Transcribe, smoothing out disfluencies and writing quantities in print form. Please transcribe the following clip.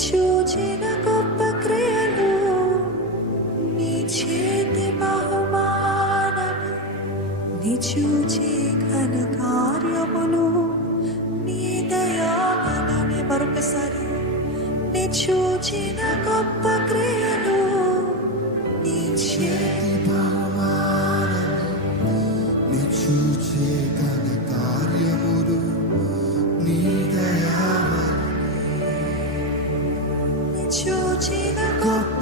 చూచిన గొప్ప క్రియలు నీ చేతి బహుమానము నీ చూచి ఘన కార్యములు నీ దయావలనే మరొకసారి నీ చూచిన గొప్ప క్రియలు నీ చేతి బహుమానము నీ చూచే ఘన కార్యములు నీ దయావలనే చూచిన గొప్ప